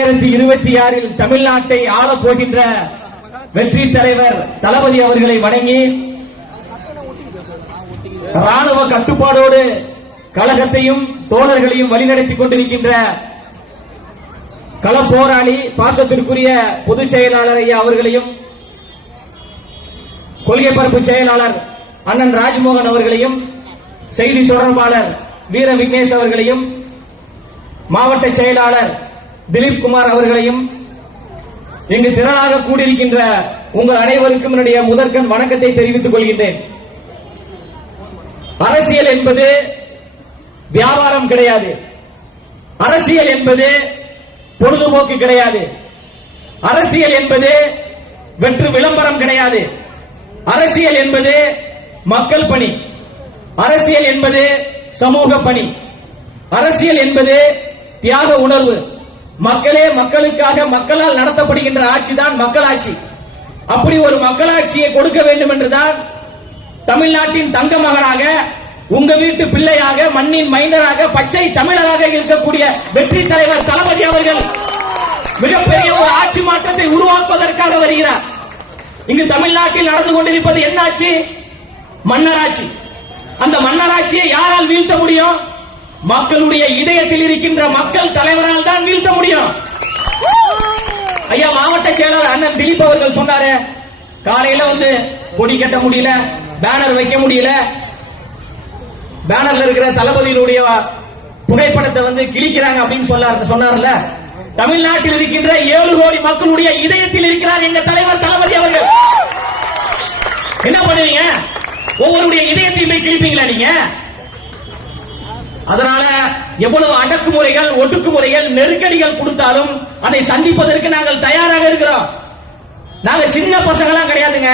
2026 தமிழ்நாட்டை ஆளப் போகின்ற வெற்றி தலைவர் தளபதி அவர்களை வணங்கி ராணுவ கட்டுப்பாடோடு கழகத்தையும் தோழர்களையும் வழிநடத்திக் கொண்டிருக்கின்ற களப்போராளி பாசத்திற்குரிய பொதுச் செயலாளர் ஐயா அவர்களையும் கொள்கை பரப்பு செயலாளர் அண்ணன் ராஜ்மோகன் அவர்களையும் செய்தி தொடர்பாளர் வீர விக்னேஷ் அவர்களையும் மாவட்ட செயலாளர் திலீப் குமார் அவர்களையும் இங்கு திரளாக கூடியிருக்கின்ற உங்கள் அனைவருக்கும் என்னுடைய முதற்கண் வணக்கத்தை தெரிவித்துக் கொள்கின்றேன். அரசியல் என்பது வியாபாரம் கிடையாது. அரசியல் என்பது பொழுதுபோக்கு கிடையாது. அரசியல் என்பது வெற்று விளம்பரம் கிடையாது. அரசியல் என்பது மக்கள் பணி. அரசியல் என்பது சமூக பணி. அரசியல் என்பது தியாக உணர்வு. மக்களே மக்களுக்காக மக்களால் நடத்தப்படுகின்ற ஆட்சி தான் மக்களாட்சி. அப்படி ஒரு மக்களாட்சியை கொடுக்க வேண்டும் என்றுதான் தமிழ்நாட்டின் தங்க மகனாக, உங்க வீட்டு பிள்ளையாக, மண்ணின் மைந்தராக, பச்சை தமிழராக இருக்கக்கூடிய வெற்றி தலைவர் தளபதி அவர்கள் மிகப்பெரிய ஒரு ஆட்சி மாற்றத்தை உருவாக்குவதற்காக வருகிறார். இங்கு தமிழ்நாட்டில் நடந்து கொண்டிருப்பது என்ன ஆட்சி? மன்னராட்சி. அந்த மன்னராட்சியை யாரால் வீழ்த்த முடியும்? மக்களுடைய இதயத்தில் இருக்கின்ற மக்கள் தலைவரால் தான் வீழ்த்த முடியும். ஐயா மாவட்ட செயலாளர் அண்ணன் திலீப் அவர்கள் சொன்னாரு, காலையில கொடி கட்ட முடியல, பேனர் வைக்க முடியல, பேனர்ல இருக்கிற தளபதியினுடைய புகைப்படத்தை கிழிக்கிறாங்க அப்படின்னு சொன்னார்ல. தமிழ்நாட்டில் இருக்கின்ற 7 கோடி மக்களுடைய இதயத்தில் இருக்கிறார் எங்க தலைவர் தளபதி அவர்கள். என்ன பண்ணுவீங்க? ஒவ்வொருடைய இதயத்தையும் போய் கிழிப்பீங்களா நீங்க? அதனால எவ்வளவு அடக்குமுறைகள், ஒடுக்குமுறைகள், நெருக்கடிகள் கொடுத்தாலும் அதை சந்திப்பதற்கு நாங்கள் தயாராக இருக்கிறோம். நாங்க சின்ன பசங்களாம் கிடையாதுங்க,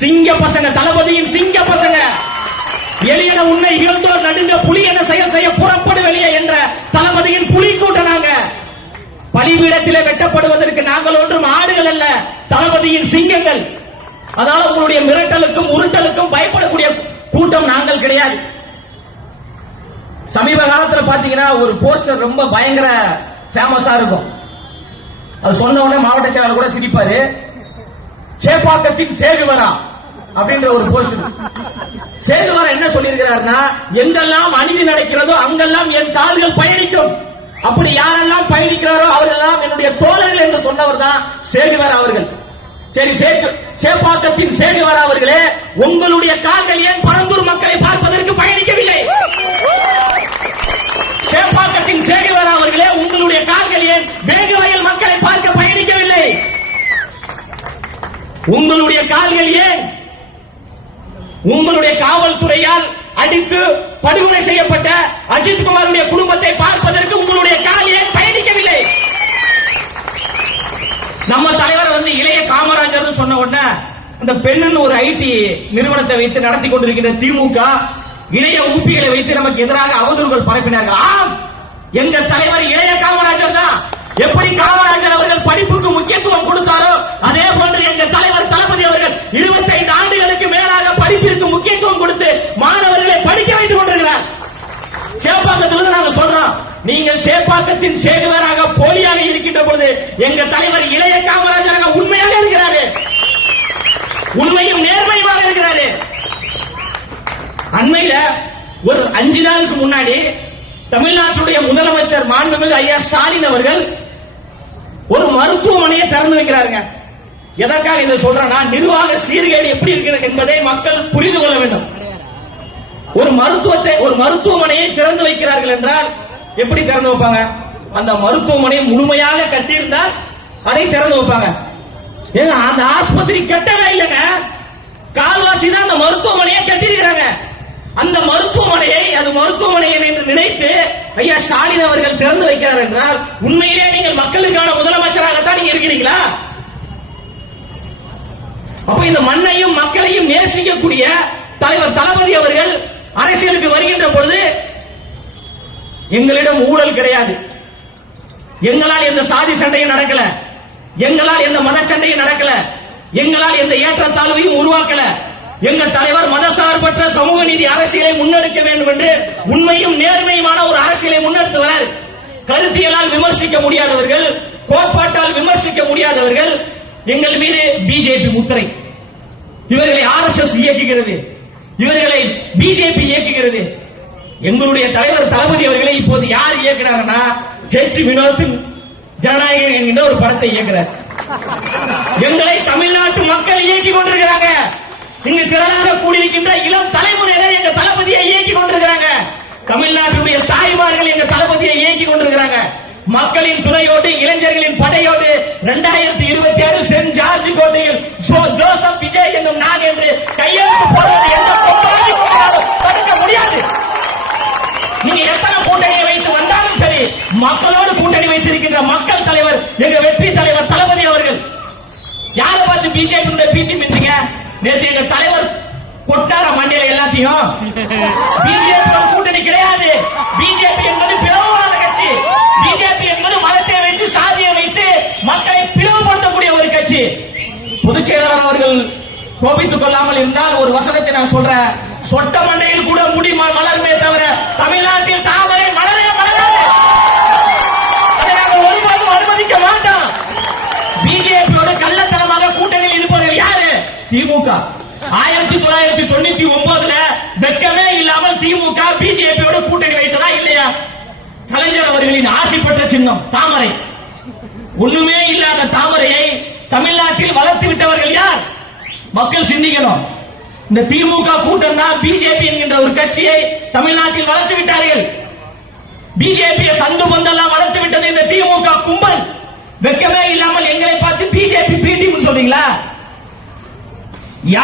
சிங்க பசங்க, தளபதியின் சிங்க பசங்க. எளியன உண்மை இழந்தோர் நடுங்க புலி என செயல் செய்ய புறப்படு வெளியே என்ற தளபதியின் புலி கூட்டம். நாங்க பலிபீடத்திலே வெட்டப்படுவதற்கு நாங்கள் ஒன்றும் ஆடுகள் அல்ல, தளபதியின் சிங்கங்கள். அதனால உங்களுடைய மிரட்டலுக்கும் உருட்டலுக்கும் பயப்படக்கூடிய கூட்டம் நாங்கள் கிடையாது. சமீப காலத்தில் பாத்தீங்கன்னா ஒரு போஸ்டர் ரொம்ப பயங்கர ஃபேமஸா இருக்கும். அது சொன்ன உடனே மாவட்ட செயலாளர் கூட சிரிப்பாரு. சேப்பாக்கத்தின் சேகுவரா அப்படின்ற ஒரு போஸ்டர். சேகுவரா என்ன சொல்லியிருக்கிறார்னா, எங்கெல்லாம் அநீதி நடக்கிறதோ அங்கெல்லாம் என் கால்கள் பயணிக்கும். அப்படி யாரெல்லாம் பயணிக்கிறாரோ அவரெல்லாம் என்னுடைய தோழர்கள் என்று சொன்னவர் தான் சேகுவரா அவர்கள். சரி, சேப்பாக்கத்தின் சேகுவரா அவர்களே, உங்களுடைய கால்கள் ஏன் பரந்தூர் மக்களை பார்ப்பதற்கு பயணிக்கவில்லை? சேப்பாக்கத்தின் சேகுவரா அவர்களே, உங்களுடைய கால்கள் ஏன் வேங்கவயல் மக்களை பார்க்க பயணிக்கவில்லை? உங்களுடைய கால்கள் ஏன் உங்களுடைய காவல்துறையால் அடித்து படுகொலை செய்யப்பட்ட அஜித் குமாருடைய குடும்பத்தை பார்ப்பதற்கு உங்களுடைய கால் ஏன் பயணிக்கவில்லை? நம்ம தலைவர் இளைய காமராஜர் சொன்ன உடனே அந்த பெண்ணு ஒரு ஐடி நிறுவனத்தை வைத்து நடத்தி கொண்டிருக்கின்ற திமுக இளைய ஊப்பிகளை வைத்து நமக்கு எதிராக அவதூறுகள் பரப்பினார்கள். ஆம், எங்க தலைவர் இளைய காமராஜர் தான். எப்படி காமராஜர் அவர்கள் படிப்புக்கு முக்கியத்துவம் கொடுத்தாரோ அதே போன்று எங்க தலைவர் தளபதி அவர்கள் 25 ஆண்டுகளுக்கு மேலாக படிப்பிற்கு முக்கியத்துவம் கொடுத்து மாணவர்களை படிக்க வைத்துக் கொண்டிருக்கிறார். சேப்பாக்கத்திலிருந்து நாங்கள் சொல்றோம், நீங்கள் சேப்பாக்கத்தின் சேகுவராக போலியாக இருக்கின்ற பொழுது எங்க தலைவர் இளைய காமராஜராக உண்மையாக இருக்கிறாரு, உண்மையும் நேர்மையுமாக இருக்கிறாரு. அண்மையில ஒரு 5 நாளுக்கு முன்னாடி தமிழ்நாட்டுடைய முதலமைச்சர் மாண்புமிகு ஐயா ஸ்டாலின் அவர்கள் ஒரு மருத்துவமனையை திறந்து வைக்கிறாருங்க. எதற்காக இதை சொல்றேன்னா, நிர்வாக சீர்கேடு எப்படி இருக்கிறது என்பதை மக்கள் புரிந்து கொள்ள வேண்டும். ஒரு மருத்துவமனையை திறந்து வைக்கிறார்கள் என்றால் எப்படி திறந்து வைப்பாங்க? அந்த மருத்துவமனை முழுமையாக கட்டியிருந்தால் அதை திறந்து வைப்பாங்க. ஏங்க, அந்த ஆஸ்பத்திரி கட்டவே இல்லைங்க, கால்வாசி தான் அந்த மருத்துவமனையை கட்டியிருக்கிறாங்க. அந்த மருத்துவமனையை அது மருத்துவமனை என்று நினைத்து ஐயா ஸ்டாலின் அவர்கள் திறந்து வைக்கிறார் என்றால் உண்மையிலே நீங்கள் மக்களுக்கான முதலமைச்சராகத்தான் நீங்க இருக்கிறீங்களா? அப்ப இந்த மண்ணையும் மக்களையும் நேசிக்கக்கூடிய தலைவர் தளபதி அவர்கள் அரசியலுக்கு வருகின்ற பொழுது எங்களிடம் ஊழல் கிடையாது, எங்களால் எந்த சாதி சண்டையும் நடக்கல, எங்களால் எந்த மத சண்டையும் நடக்கல, எங்களால் எந்த ஏற்றத்தாழ்வையும் உருவாக்கல. எங்கள் தலைவர் மதசார்பற்ற சமூக நீதி அரசியலை முன்னெடுக்க வேண்டும் என்று உண்மையும் நேர்மையுமான ஒரு அரசியலை முன்னெடுத்துவார். கருத்தியலால் விமர்சிக்க முடியாதவர்கள், கோட்பாட்டால் விமர்சிக்க முடியாதவர்கள். எங்கள் மீது பிஜேபி முத்திரை. இவர்களை ஆர்எஸ்எஸ் இயக்குகிறது, இவர்களை பிஜேபி இயக்குகிறது. எங்களுடைய தலைவர் தளபதி அவர்களை இப்போது யார் இயக்குறாங்கன்னா ஹெச் வினோத் ஜனநாயகம் என்கின்ற ஒரு படத்தை இயக்குறார். எங்களை தமிழ்நாட்டு மக்கள் இயக்கிக் கொண்டிருக்கிறாங்க. இங்கு திரளாக கூடியிருக்கின்ற இளம் தலைமுறையினர் எங்க தளபதியை இயக்கிக் கொண்டிருக்கிறாங்க. தமிழ்நாட்டுடைய தாய்மார்கள் எங்க தளபதியை இயக்கிக் கொண்டிருக்கிறாங்க. மக்களின் துணையோடு, இளைஞர்களின் படையோடு 2026 சென்ட் ஜார்ஜ் கோட்டையில் ஜோசப் விஜய் என்னும் நான் என்று கையெழுத்து போடுவது எந்த தடுக்க முடியாது. நீங்க எத்தனை கூட்டணியை வைத்து வந்தாலும் சரி, மக்களோடு கூட்டணி வைத்திருக்கின்ற மக்கள் தலைவர் எங்க வெற்றி தலைவர் தளபதி அவர்கள். யாரை பார்த்து பிஜேபி பீட்டி மின்றீங்க? நேற்று எங்க தலைவர் கொட்டார மண்டியில எல்லாத்தையும் பிஜேபி கூட்டணி கிடையாது. பிஜேபி என்பது பிளவுவாத கட்சி. பிஜேபி என்பது மதத்தை வைத்து, சாதியை வைத்து மக்களை பிளவுபடுத்தக்கூடிய ஒரு கட்சி. பொதுச் செயலாளர் அவர்கள் கோபித்துக் கொள்ளாமல் இருந்தால் ஒரு வசனத்தை நான் சொல்றேன். சொட்ட மண்டையில் கூட முடி மலர்மே தவிர தமிழ்நாட்டில் தாமரை மலரே மலராது. அதை நாங்கள் ஒருபோதும் அனுமதிக்க மாட்டோம். பிஜேபியோட கள்ளத்தனமாக கூட்டணியில் இருப்பவர்கள் யாரு? திமுக. 1999 வெட்கமே இல்லாமல் திமுக பிஜேபியோட கூட்டணி வைத்ததா இல்லையா? கலைஞர் அவர்களின் ஆசைப்பட்ட சின்னம் தாமரை. ஒண்ணுமே இல்லாத தாமரையை தமிழ்நாட்டில் வளர்த்து விட்டவர்கள் யார்? மக்கள் சிந்திக்கணும். இந்த திமுக கூட்டம் தான் பிஜேபி என்கின்ற ஒரு கட்சியை தமிழ்நாட்டில் வளர்த்து விட்டார்கள். பிஜேபி சந்து பந்தெல்லாம் வளர்த்து விட்டது இந்த திமுக கும்பல். வெட்கமே இல்லாமல் எங்களை பார்த்து பிஜேபி பீட்டிங் சொல்றீங்களா? யார்